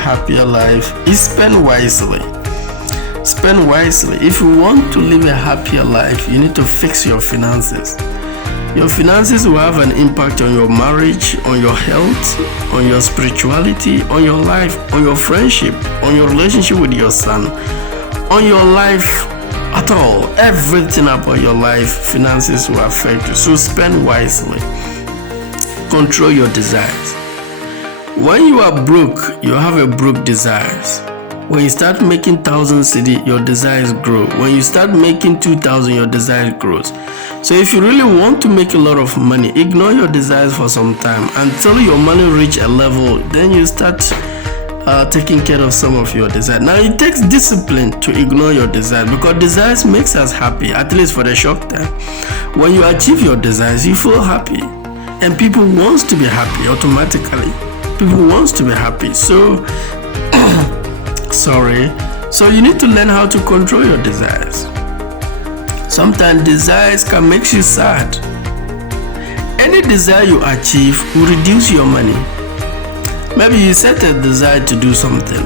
happier life is spend wisely. Spend wisely. If you want to live a happier life, you need to fix your finances. Your finances will have an impact on your marriage, on your health, on your spirituality, on your life, on your friendship, on your relationship with your son, on your life at all. Everything about your life, finances will affect you. So spend wisely. Control your desires. When you are broke, you have a broke desires. When you start making 1,000 cedi, your desires grow. When you start making 2,000, your desires grows. So if you really want to make a lot of money, ignore your desires for some time until your money reach a level. Then you start taking care of some of your desires. Now it takes discipline to ignore your desires, because desires makes us happy, at least for the short time. When you achieve your desires, you feel happy, and people wants to be happy automatically. People wants to be happy. So so you need to learn how to control your desires. Sometimes desires can make you sad. Any desire you achieve will reduce your money. Maybe you set a desire to do something.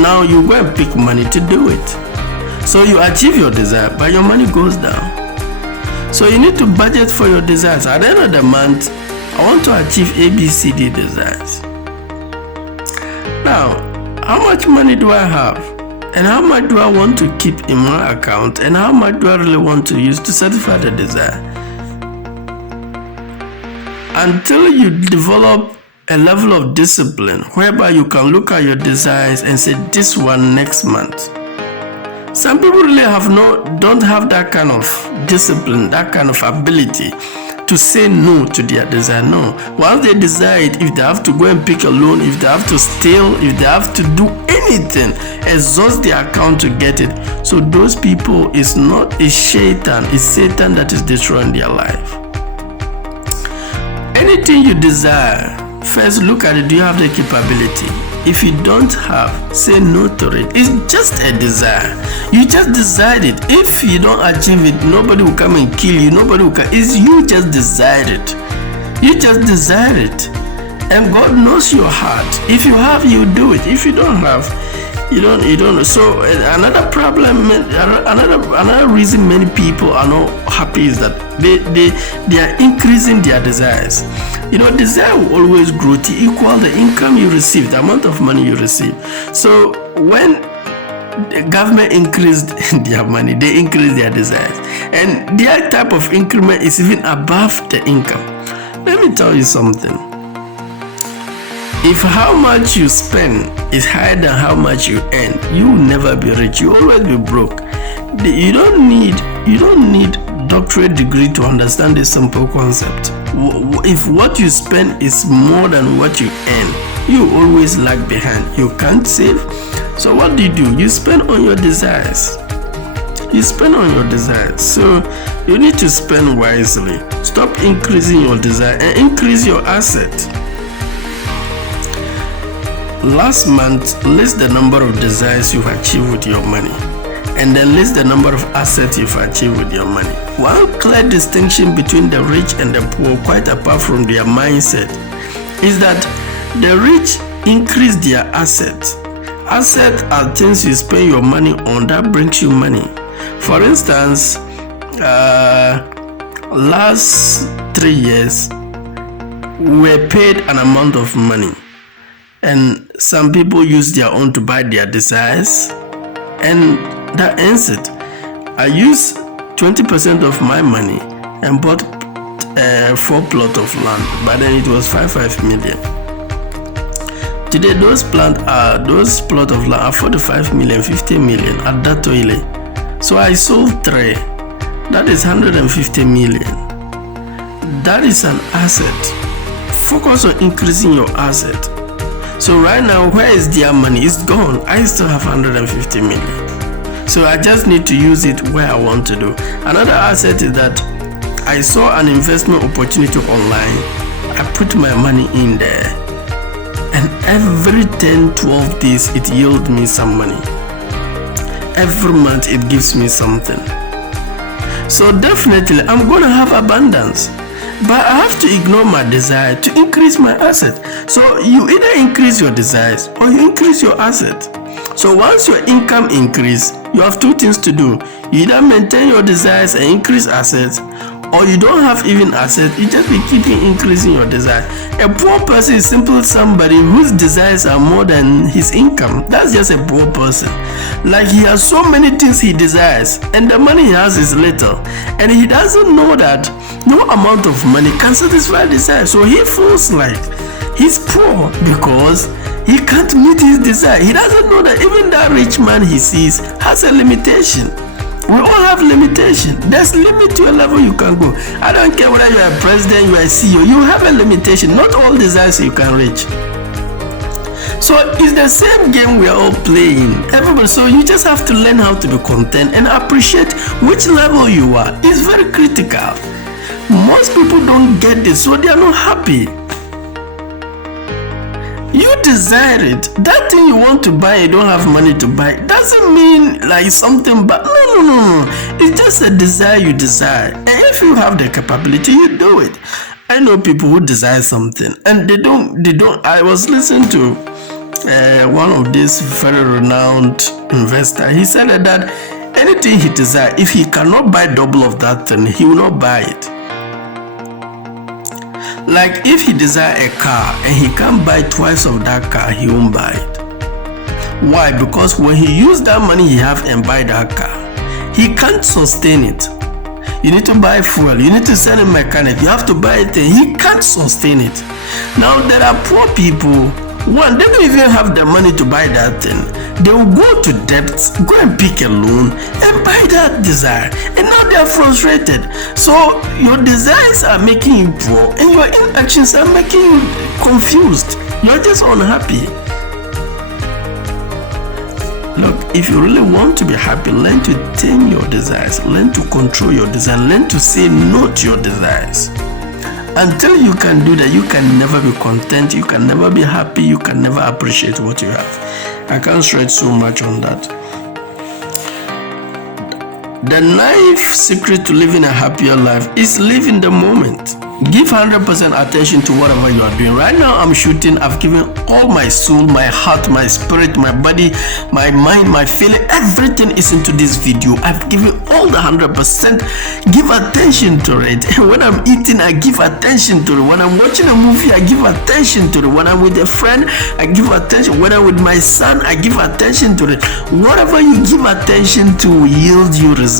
Now you go and pick money to do it. So you achieve your desire, but your money goes down. So you need to budget for your desires. At the end of the month, I want to achieve ABCD desires. Now, how much money do I have? And how much do I want to keep in my account? And how much do I really want to use to satisfy the desire? Until you develop a level of discipline whereby you can look at your desires and say, this one next month. Some people really don't have that kind of discipline, that kind of ability to say no to their desire. No. Once they decide, if they have to go and pick a loan, if they have to steal, if they have to do anything, exhaust their account to get it. So those people is Satan that is destroying their life. Anything you desire, first look at it. Do you have the capability? If you don't have, say no to it. It's just a desire. You just decide it. If you don't achieve it, nobody will come and kill you. Nobody will come. It's you just decide it. You just desire it. And God knows your heart. If you have, you do it. If you don't have, you don't. So another problem, another reason many people are not happy is that they are increasing their desires. Desire will always grow to equal the income you receive, the amount of money you receive. So when the government increased their money, they increase their desires. And their type of increment is even above the income. Let me tell you something. If how much you spend is higher than how much you earn, you will never be rich. You will always be broke. You don't need doctorate degree to understand this simple concept. If what you spend is more than what you earn, you always lag behind. You can't save. So what do? You spend on your desires. You spend on your desires. So you need to spend wisely. Stop increasing your desire and increase your asset. Last month, list the number of desires you've achieved with your money, and then list the number of assets you've achieved with your money. One clear distinction between the rich and the poor, quite apart from their mindset, is that the rich increase their assets. Assets are things you spend your money on that brings you money. For instance, last 3 years, we were paid an amount of money, and some people use their own to buy their desires, and that ends it. I used 20% of my money and bought 4 plots of land, but then it was 5 million. Today those plots of land are 45 million, 50 million at that toilet. So I sold 3. That is 150 million. That is an asset. Focus on increasing your asset. So right now, where is their money? It's gone. I still have 150 million. So I just need to use it where I want to do. Another asset is that I saw an investment opportunity online. I put my money in there. And every 10-12 days, it yields me some money. Every month, it gives me something. So definitely, I'm going to have abundance. but I have to ignore my desire to increase my asset. So you either increase your desires or you increase your asset. So once your income increase, you have two things to do. You either maintain your desires and increase assets, or you don't have even assets, you just be keeping increasing your desire. A poor person is simply somebody whose desires are more than his income. That's just a poor person. Like, he has so many things he desires and the money he has is little, and he doesn't know that no amount of money can satisfy desire. So he feels like he's poor because he can't meet his desire. He doesn't know that even that rich man he sees has a limitation. We all have limitation. There's limit to a level you can go. I don't care whether you're a president, you're a CEO, you have a limitation. Not all desires you can reach. So it's the same game we're all playing. Everybody, so you just have to learn how to be content and appreciate which level you are. It's very critical. Most people don't get this, so they are not happy. You desire it. That thing you want to buy, you don't have money to buy, doesn't mean like something bad. No. It's just a desire you desire. And if you have the capability, you do it. I know people who desire something and they don't. I was listening to one of these very renowned investor. He said that anything he desires, if he cannot buy double of that thing, he will not buy it. Like, if he desire a car and he can't buy twice of that car, he won't buy it. Why? Because when he use that money he have and buy that car, he can't sustain it. You need to buy fuel, you need to send a mechanic, you have to buy it, and he can't sustain it. Now there are poor people, one, they don't even have the money to buy that thing. They will go to debts, go and pick a loan and buy that desire, and now they are frustrated. So your desires are making you poor and your inactions are making you confused. You're just unhappy. Look, if you really want to be happy, learn to tame your desires, learn to control your desires, learn to say no to your desires. Until you can do that, you can never be content, you can never be happy, you can never appreciate what you have. I can't stress so much on that. The ninth secret to living a happier life is live in the moment. Give 100% attention to whatever you are doing. Right now I'm shooting. I've given all my soul, my heart, my spirit, my body, my mind, my feeling. Everything is into this video. I've given all the 100%. Give attention to it. When I'm eating, I give attention to it. When I'm watching a movie, I give attention to it. When I'm with a friend, I give attention. When I'm with my son, I give attention to it. Whatever you give attention to will yield you results.